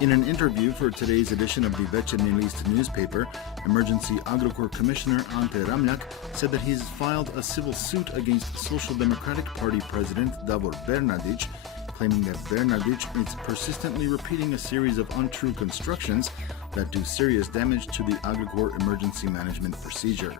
In an interview for today's edition of the Večernji List newspaper, Emergency Agrokor Commissioner Ante Ramljak said that he's filed a civil suit against Social Democratic Party President Davor Bernardić, claiming that Bernardić is persistently repeating a series of untrue constructions that do serious damage to the Agrokor emergency management procedure.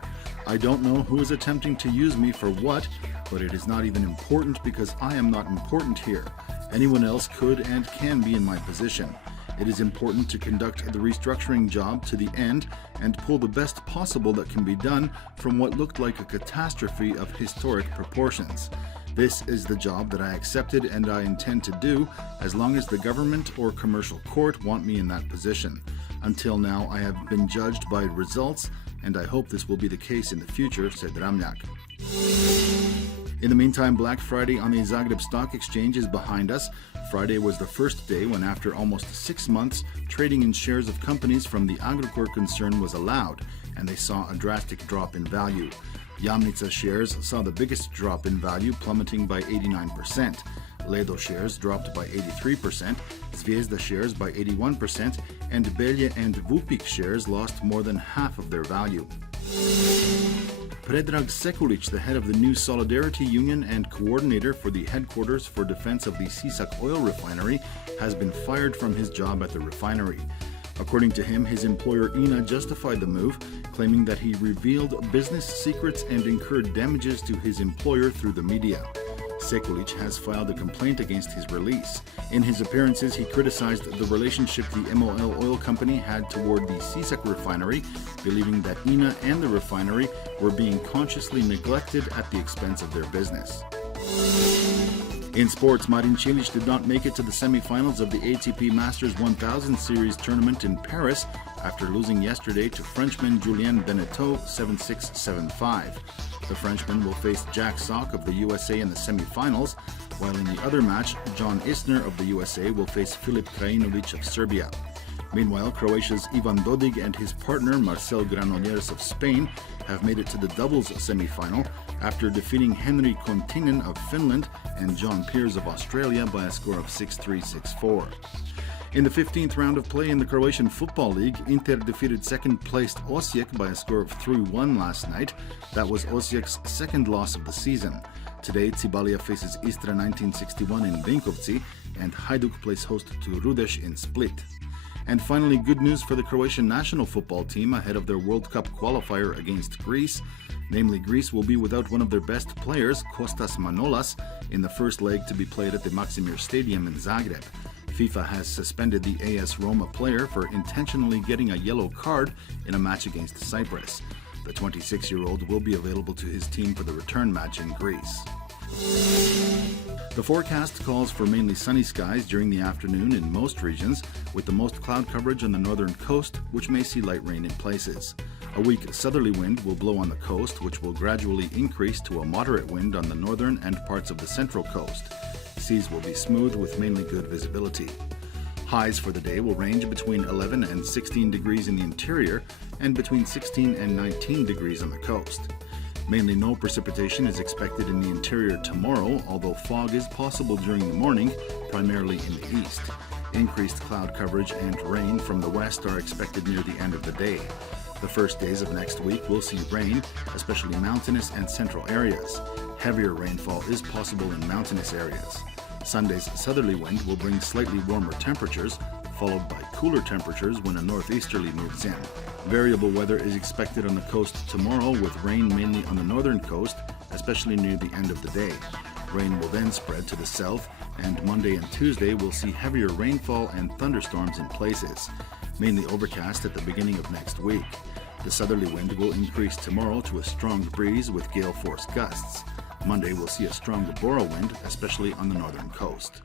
I don't know who is attempting to use me for what, but it is not even important because I am not important here. Anyone else could and can be in my position. It is important to conduct the restructuring job to the end and pull the best possible that can be done from what looked like a catastrophe of historic proportions. This is the job that I accepted and I intend to do as long as the government or commercial court want me in that position. Until now, I have been judged by results, and I hope this will be the case in the future, said Ramljak. In the meantime, Black Friday on the Zagreb Stock Exchange is behind us. Friday was the first day when, after almost 6 months, trading in shares of companies from the Agrokor concern was allowed, and they saw a drastic drop in value. Jamnica shares saw the biggest drop in value, plummeting by 89%. Ledo shares dropped by 83%, Zvezda shares by 81%, and Belje and Vupik shares lost more than half of their value. Predrag Sekulic, the head of the new Solidarity Union and coordinator for the headquarters for defense of the Sisak oil refinery, has been fired from his job at the refinery. According to him, his employer INA justified the move, claiming that he revealed business secrets and incurred damages to his employer through the media. Sekulic has filed a complaint against his release. In his appearances, he criticized the relationship the MOL oil company had toward the Sisak refinery, believing that INA and the refinery were being consciously neglected at the expense of their business. In sports, Marin Cilic did not make it to the semifinals of the ATP Masters 1000 Series tournament in Paris after losing yesterday to Frenchman Julien Benneteau 7-6, 7-5. The Frenchman will face Jack Sock of the USA in the semifinals, while in the other match, John Isner of the USA will face Filip Krajinovic of Serbia. Meanwhile, Croatia's Ivan Dodig and his partner Marcel Granollers of Spain have made it to the doubles semifinal after defeating Henri Kontinen of Finland and John Peers of Australia by a score of 6-3, 6-4. In the 15th round of play in the Croatian Football League, Inter defeated second-placed Osijek by a score of 3-1 last night. That was Osijek's second loss of the season. Today, Cibalia faces Istra 1961 in Vinkovci, and Hajduk plays host to Rudeš in Split. And finally, good news for the Croatian national football team ahead of their World Cup qualifier against Greece. Namely, Greece will be without one of their best players, Kostas Manolas, in the first leg to be played at the Maksimir Stadium in Zagreb. FIFA has suspended the AS Roma player for intentionally getting a yellow card in a match against Cyprus. The 26-year-old will be available to his team for the return match in Greece. The forecast calls for mainly sunny skies during the afternoon in most regions, with the most cloud coverage on the northern coast, which may see light rain in places. A weak southerly wind will blow on the coast, which will gradually increase to a moderate wind on the northern and parts of the central coast. Seas will be smooth with mainly good visibility. Highs for the day will range between 11 and 16 degrees in the interior and between 16 and 19 degrees on the coast. Mainly no precipitation is expected in the interior tomorrow, although fog is possible during the morning, primarily in the east. Increased cloud coverage and rain from the west are expected near the end of the day. The first days of next week will see rain, especially mountainous and central areas. Heavier rainfall is possible in mountainous areas. Sunday's southerly wind will bring slightly warmer temperatures, followed by cooler temperatures when a northeasterly moves in. Variable weather is expected on the coast tomorrow, with rain mainly on the northern coast, especially near the end of the day. Rain will then spread to the south, and Monday and Tuesday will see heavier rainfall and thunderstorms in places. Mainly overcast at the beginning of next week. The southerly wind will increase tomorrow to a strong breeze with gale force gusts. Monday will see a strong bora wind, especially on the northern coast.